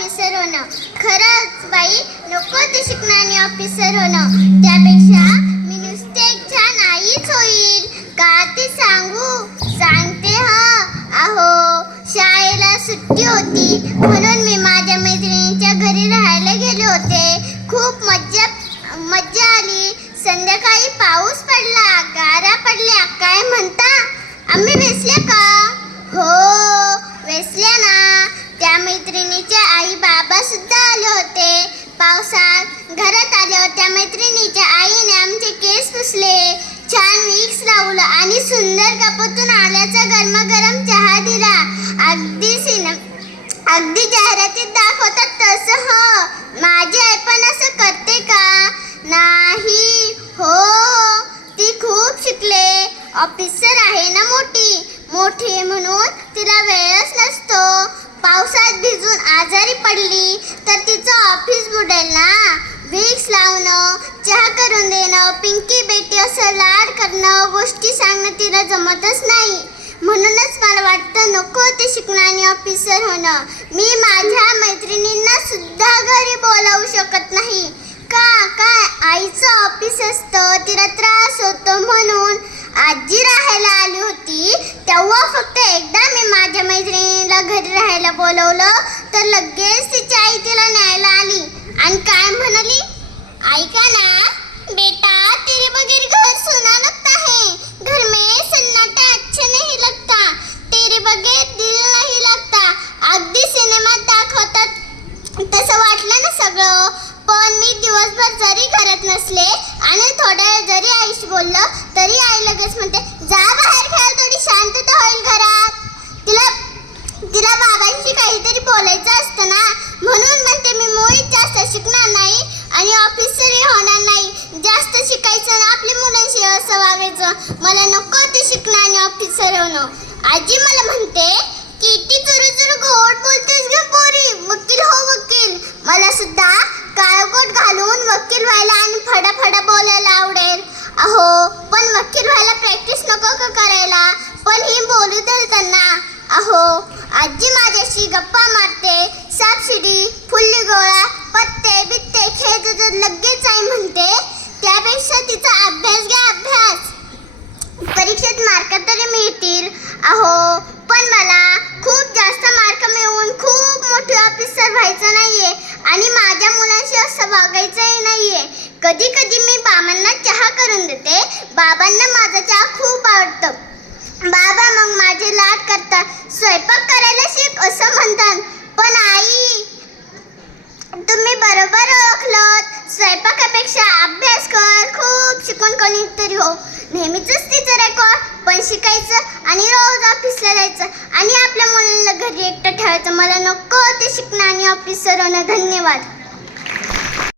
Officer होणं खरंच बाई नको ते शिकणारी ऑफिसर होणं त्यापेक्षा मी नुसते एक छान आईच होईल. का ते सांगू? सांगते हा. अहो शाळेला सुट्टी होती. म्हणून मी माझ्या मैत्रिणीच्या घरी राहायला गेले होते. खूप मज्जा मज्जा आली. संध्याकाळी पाऊस पडला गारा पडल्या. काय म्हणता? आम्ही वेसल्या का? हो वेसल्या सुद्धा आले होते. पावसात घरात आल्यावर त्या मैत्रिणीच्या आईने आमचे केस पुसले. छान विक्स लावलं आणि सुंदर कपातून आल्याचा गरमागरम चहा दिला. अगदी सिन अगदी जाहिरातीत दाखवतात तसं हो. माझी आई पण असं करते का? नाही हो. ती खूप शिकले. ऑफिसर आहे ना मोठी. मोठी म्हणून तिला वेळच नसतो. पावसात भिजून आजारी पडली तर तिचं ऑफिस बुडेल ना. विक्स लावणं चहा करून देणं पिंकी बेटी असं लाड करणं गोष्टी सांगणं तिला जमतच नाही. म्हणूनच मला वाटतं नको ते शिकणं आणि ऑफिसर होणं. मी माझ्या मैत्रिणींना सुद्धा घरी बोलावू शकत नाही. का? काय? आईचं ऑफिस असतं तिला त्रास होतो म्हणून. आजी राहायला आली होती तेव्हा फक्त एकदा मी माझ्या मैत्रिणी तिला घरी राहायला बोलवलं तर लगेच तिची आई तिला न्यायला आली. आणि काय म्हणाली? ऐका ना बेटा तेरे बगैर घर सुना लगता है घर में सन्नाटा अच्छा नहीं लगता. तेरे बगैर दिल नहीं लगता. अगदी सिनेमात दाखवतात. तसं वाटलं ना सगळं? पण मी दिवसभर जरी घरात नसले आणि थोड्या वेळ जरी आईशी बोललं तर करायचं? मला नको ते शिकणं आणि ऑफिसर होणं आजी मला म्हणते किती चुरू चुरू गोड बोलतेस ग पोरी. वकील हो वकील. मला सुद्धा काळकोट घालून वकील व्हायला आणि फडाफडा बोलायला आवडेल. अहो पण वकील व्हायला प्रॅक्टिस नको का करायला? पण ही बोलू दे त्यांना. अहो आजी माझ्याशी गप्पा मारते सापशिडी फुल्ली गोळा पत्ते बित्ते खेळ तर असं वागायचंही नाहीये. कधी कधी मी बाबांना चहा करून देते. बाबांना माझा चहा खूप आवडतं. बाबा मग माझे लाड करतात. स्वयंपाक करायला शिक असं म्हणतात. पण आई तुम्ही बरोबर ओळखलं स्वयंपाकापेक्षा अभ्यास कर. खूप शिकून कोणीतरी हो. नेहमीच तिचं रेकॉर्ड पण शिकायचं आणि रोज ऑफिसला जायचं आणि आपल्या मुलांना घरी एकटं ठेवायचं. मला नको ते शिकणं आणि ऑफिसर होणं धन्यवाद.